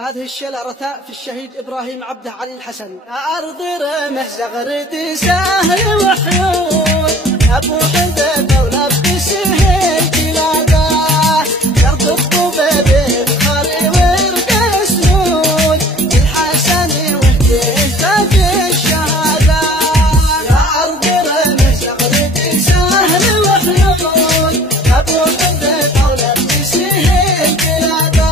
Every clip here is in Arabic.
هذه الشيلة رثاء في الشهيد إبراهيم عبده علي الحسن. أرض رمح زغردي سهل وحيود أبو حذيفة ولبسه الجلادة يرض الطبيب بخاري ورق سنود الحسن وهديه تاج الشهادة. يا أرض رمح زغردي سهل وحيود أبو حذيفة ولبسه الجلادة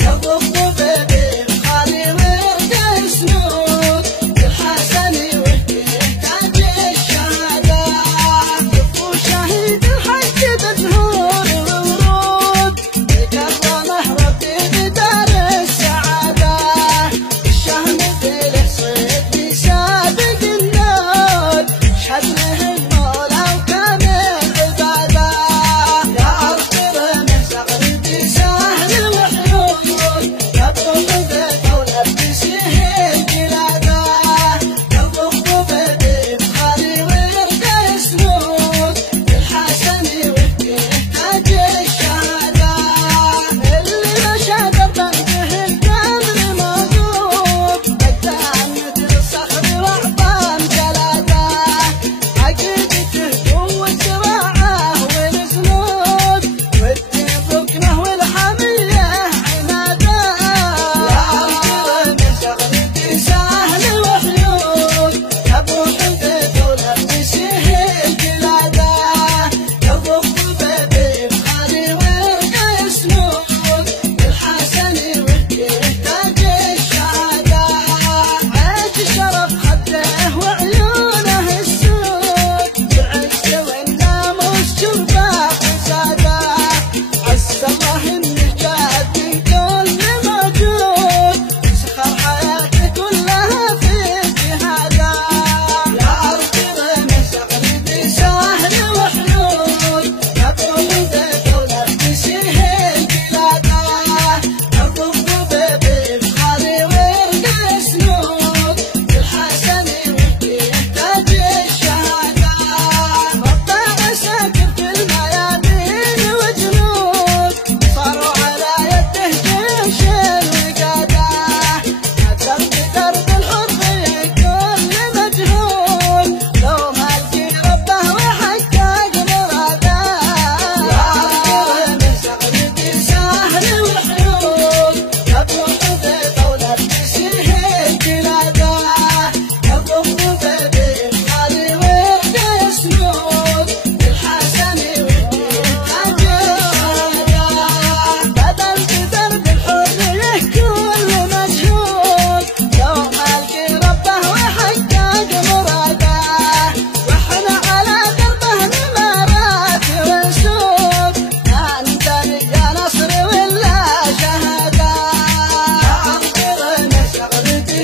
يرض الطبيب بخاري ورق سنود الحسن وهديه تاج الشهادة. يبقوا شهيد الحج بزهور وورود يكرمه ربي بدار السعادة. الشهم له صيد بسابق النود اشهد له المولى وكامل عبادة. يا أرض رمح زغردي سهل وحيود أبو حذيفة ولبسه الجلادة يرض الطبيب بخاري ورق سنود الحسن وهديه تاج الشهادة. اللي مشى دربه القمر موجود قدام مثل الصخر وأعظم جلادة. عقيدته قوة زراعه والزنود والدين ركنه والحمية عناده. يا أرض رمح زغردي سهل وحيود أبو حذيفة ولبسه الجلادة يرض الطبيب بخاري ورق سنود الحسن وهديه تاج الشهادة. عيش الشرف خده وعيونه السود بالعز والناموس شربه وزاده. عز الله انه جاد من كل موجود سخر حياته كلها في الجهادة. يا أرض رمح زغردي سهل وحيود أبو حذيفة ولبسه الجلادة يرض الطبيب بخاري ورق سنود الحسن وهديه تاج الشهادة. ربع عساكر في الميادين وجنود صاروا على يده جيش الوقادة. درب درب الحرية كل مجهول لو ما لقي ربه وحقق مراده. يا أرض رمح زغردي سهل وحيود أبو حذيفة ولبسه الجلادة يرض الطبيب بخاري ورق سنود الحسن وهديه تاج الشهادة. بدل بدرب الحرية كل مجهود لو ما لقي ربه وحقق مراده. واحنا على دربه نمارات ونسود انت يا نصر ولا شهادة. يا أرض رمح زغردي